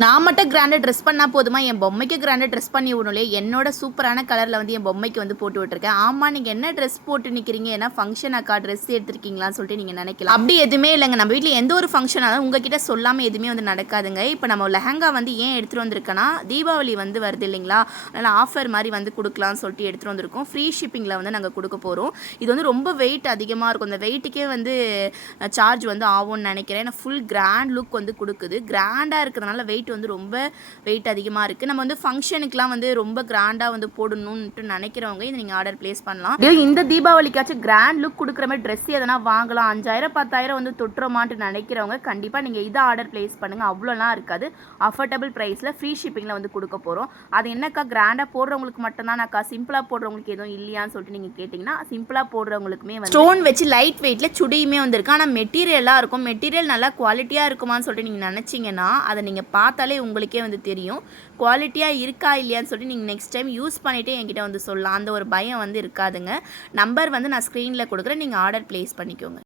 நான் மட்டும் கிராண்டாக ட்ரெஸ் பண்ணால் போதுமா, என் பொம்மைக்கு கிராண்டாக ட்ரெஸ் பண்ணி விடணும்லையே. என்னோட சூப்பரான கலரில் வந்து என் பொம்மைக்கு வந்து போட்டு விட்டுருக்கேன். ஆமாம், நீங்கள் என்ன ட்ரெஸ் போட்டு நிற்கிறீங்க, ஏன்னா ஃபங்க்ஷன் அக்கா ட்ரெஸ் எடுத்துருக்கீங்களான்னு சொல்லிட்டு நீங்கள் நினைக்கலாம். அப்படி எதுவுமே இல்லைங்க. நம்ம வீட்டில் எந்த ஒரு ஃபங்க்ஷனாலும் உங்ககிட்ட சொல்லாமல் எதுவுமே வந்து நடக்காதுங்க. இப்போ நம்ம லெஹங்கா வந்து ஏன் எடுத்துகிட்டு வந்திருக்கேன்னா, தீபாவளி வந்து வருது இல்லைங்களா, அதனால் ஆஃபர் மாதிரி வந்து கொடுக்கலாம்னு சொல்லிட்டு எடுத்துகிட்டு வந்திருக்கோம். ஃப்ரீ ஷிப்பிங்கில் வந்து நாங்கள் கொடுக்க போகிறோம். இது வந்து ரொம்ப வெயிட் அதிகமாக இருக்கும். இந்த வெயிட்டுக்கே வந்து சார்ஜ் வந்து ஆகும்னு நினைக்கிறேன். ஏன்னா ஃபுல் கிராண்ட் லுக் வந்து கொடுக்குது. கிராண்டாக இருக்கிறதுனால வெயிட் வந்து ரொம்ப வெயிட் அதிகமாக இருக்குது. நம்ம வந்து ஃபங்க்ஷனுக்குலாம் வந்து ரொம்ப கிராண்டாக வந்து போடணும்னு நினைக்கிறவங்க இதை நீங்கள் ஆர்டர் ப்ளேஸ் பண்ணலாம். இந்த தீபாவளிக்காச்சும் கிராண்ட் லுக் கொடுக்குற மாதிரி ட்ரெஸ் எதனா வாங்கலாம், 5000 10,000 வந்து தொட்டுறோமான்ட்டு நினைக்கிறவங்க கண்டிப்பாக நீங்கள் இதை ஆர்டர் ப்ளேஸ் பண்ணுங்கள். அவ்வளோலாம் இருக்காது. அஃபோர்டபுள் ப்ரைஸில் ஃப்ரீ ஷிப்பிங்கில் வந்து கொடுக்க போகிறோம். அது என்னக்கா கிராண்டாக போடுறவங்களுக்கு மட்டும்தான் நாக்கா, சிம்பிளாக போடுறவங்களுக்கு எதுவும் இல்லையான்னு சொல்லிட்டு நீங்கள் கேட்டிங்கன்னா, சிம்பிளாக போடுறவங்களுக்குமே வந்து ஸ்டோன் வச்சு லைட் வெயிட்டில் சுடியுமே வந்துருக்கு. ஆனால் மெட்டீரியலாக இருக்கும். மெட்டீரியல் நல்லா குவாலிட்டியாக இருக்குமான்னு சொல்லிட்டு நீங்கள் நினச்சிங்கன்னா அதை நீங்கள் பார்த்தாலே உங்களுக்கே வந்து தெரியும். குவாலிட்டியாக இருக்கா இல்லையான்னு சொல்லிட்டு நீங்கள் நெக்ஸ்ட் டைம் யூஸ் பண்ணிவிட்டு என்கிட்ட வந்து சொல்லலாம். அந்த ஒரு பயம் வந்து இருக்காதுங்க. நம்பர் வந்து நான் ஸ்க்ரீனில் கொடுக்குறேன், நீங்கள் ஆர்டர் ப்ளேஸ் பண்ணிக்கோங்க.